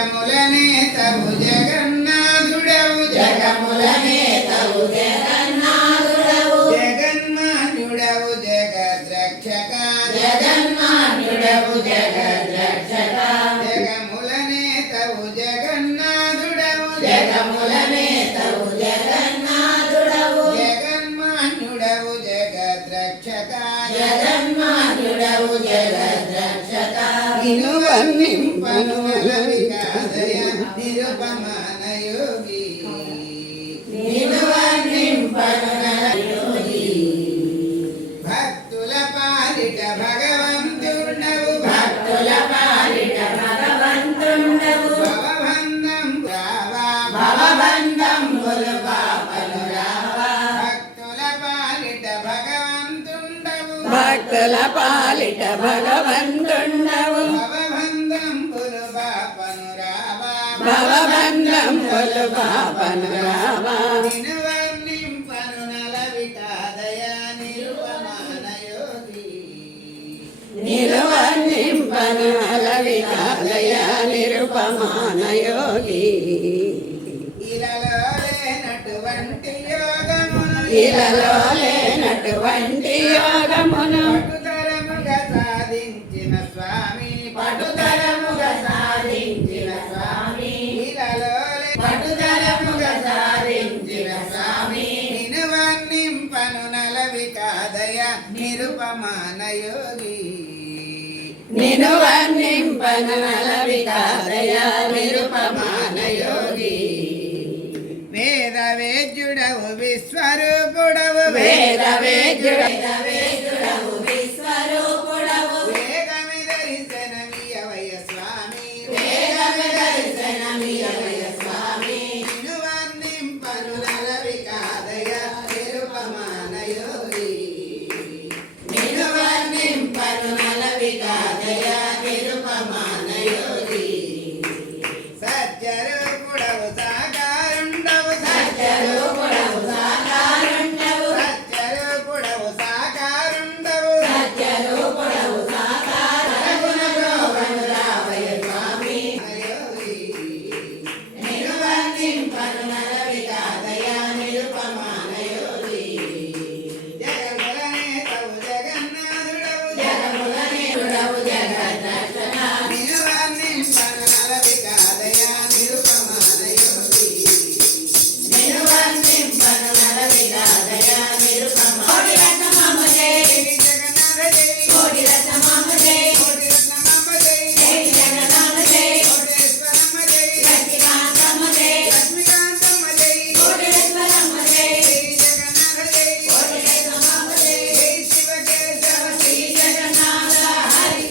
జగములనేతవు జగన్నాథుడవు జగములనేతవు జగన్నాథుడవు జగన్మాన్యుడవు జగద్రక్షక జగన్మాన్యుడవు జగద్రక్షక జగములనేతవు జగన్నాథుడవు జగములనేతవు జగన్నాథుడవు జగన్మాన్యుడవు జగద్రక్షక జగన్మాన్యుడవు జగద్రక్షక నిలువన్నింపను వికాదయ నిరుపమాన యోగి నిలువన్నింపను యోగి భక్తుల పాలిట భగవంతుడవు భక్తుల పాలిట భగవంతుడవు భవబంధం రావా భవబంధం పాపను రావా భక్తుల పాలిట భగవంతుడవు భక్తుల పాలిట భగవంతుడవు భవబంధం పాపను రావా నిలువన్నింపను నలవికాదయ నిరుపమాన యోగి నిలువన్నింపను నలవికాదయ నిరుపమాన యోగి ఇలలో లేనటువంటి యోగమును ఇలలో లేనటువంటి యోగమును పటుతరముగా సాధించిన స్వామి పటుతరముగా సాధించిన స్వామి పటుతరముగా సాధించిన స్వామి నిలువన్నింపను నలవికాదయ నిరుపమాన యోగి నిలువన్నింపను నలవికాదయ నిరుపమాన యోగి వేద వేద్యుడవు విశ్వరూపుడవు వేద వేద్యుడవు విశ్వరూపుడవు వేగమిదరిశనమియవయ స్వామి వేగమిదరిశనమియవయ స్వామి నిలువన్నింపను నలవికాదయ నిరుపమాన యోగి నిలువన్నింపను నలవికాదయ నిరుపమాన యోగి సత్యరూపుడవు సాకారుండవు సత్యరూపుడవు సాకారుండవు సత్యరూపుడవు సాకారుండవు సత్యరూపుడవు సాకారగుణ ప్రోభను రావయ స్వామి నిలువన్నింపను నలవికాదయ నిరుపమాన యోగి జగములనేతవు జగన్నాథుడవు జగములనేతుడవు జగద్రక్షణ నిలువన్నింపను నలవికాదయ నిరుపమాన యోగి నిలువన్నింపను నలవికాదయ నిరుపమాన కోటి రత్నమామ జై జగన్నాథ జై కోటి రత్నమామ జై కోటి రత్నమామ జై జై జగన్నాథ జై కోటేశ్వరమ్మ జై లక్ష్మీకాంతమ్మ జై లక్ష్మీకాంతమ్మ జై కోటేశ్వరమ్మ జై జై జగన్నాథ జై కోటి రత్నమామ జై జై శివకేశవ శ్రీ జగన్నాథ హరి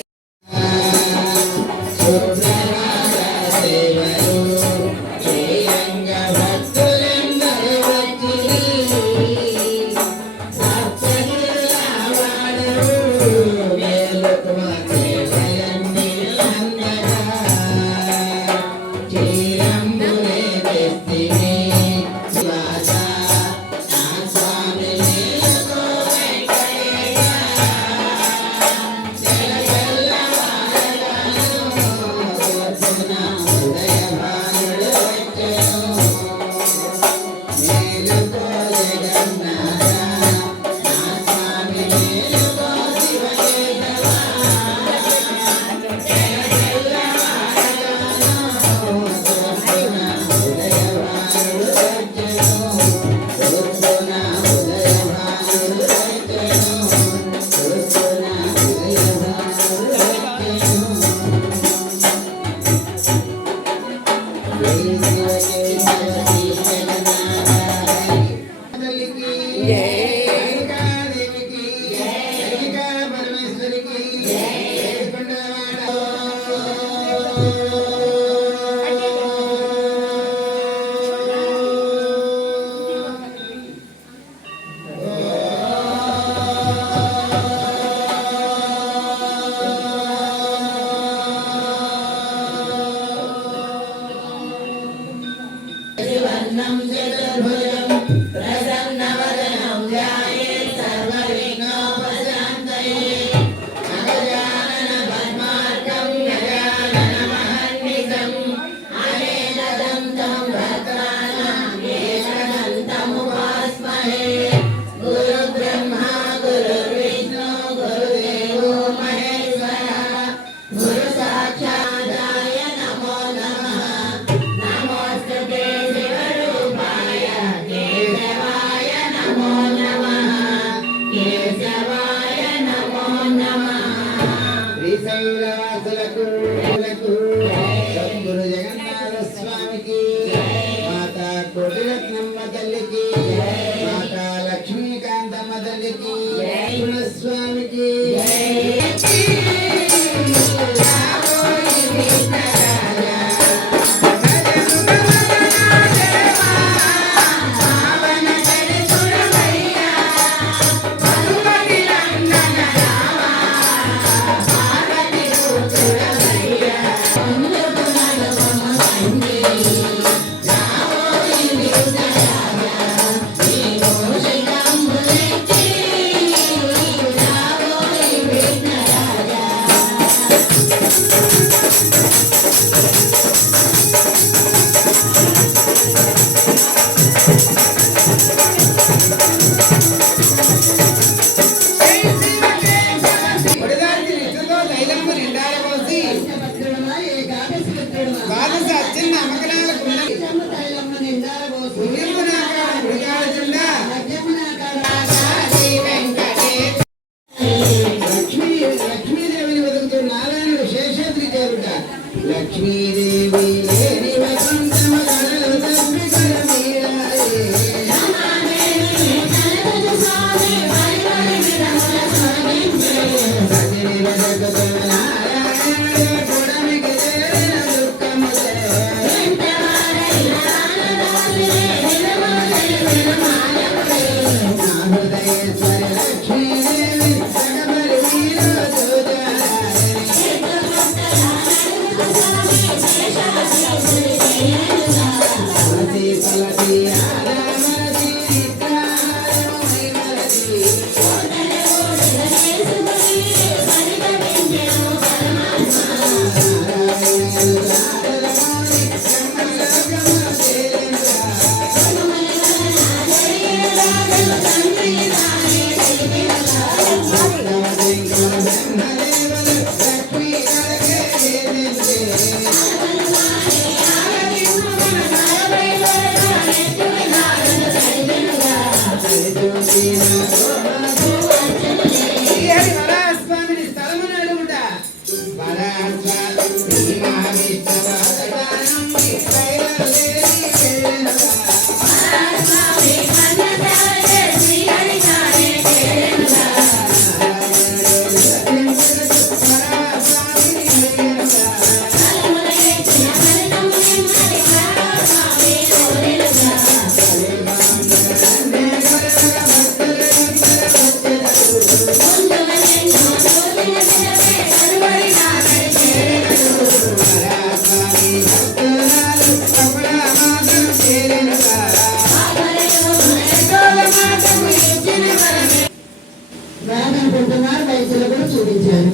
వేదనుకుంటున్నారు, వైద్యులు కూడా చూపించారు,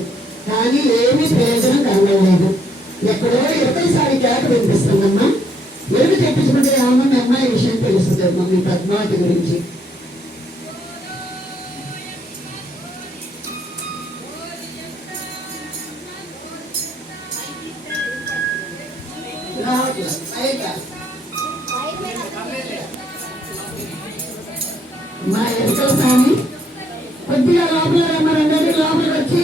కానీ ఏమీ ప్రయోజనం కలగలేదు. ఎక్కడో ఇరవైసారి కేక వినిపిస్తుందమ్మా. ఎవరు చెప్పించుకుంటే అమ్మ మీ అమ్మాయి విషయం తెలుస్తుందమ్మా మీ పద్మావతి గురించి. మా ఎరుకల స్వామి కొద్దిగా లోపల రమ్మ, రెండేళ్ళు లోపలికి వచ్చి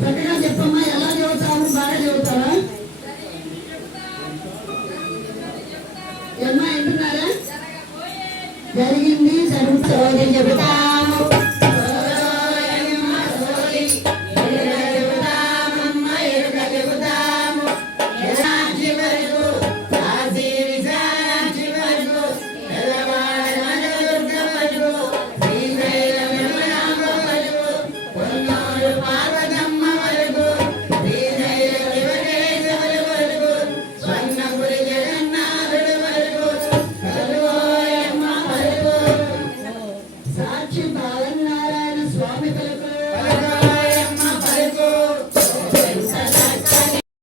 చక్కగా చెప్పమ్మా. ఎలా చదువుతావు? బాగా చదువుతావా? ఏమ్మా వింటున్నారా? జరిగింది జరుగుతుంది చెబుతాము. సాక్షి బాలనారాయణ స్వామి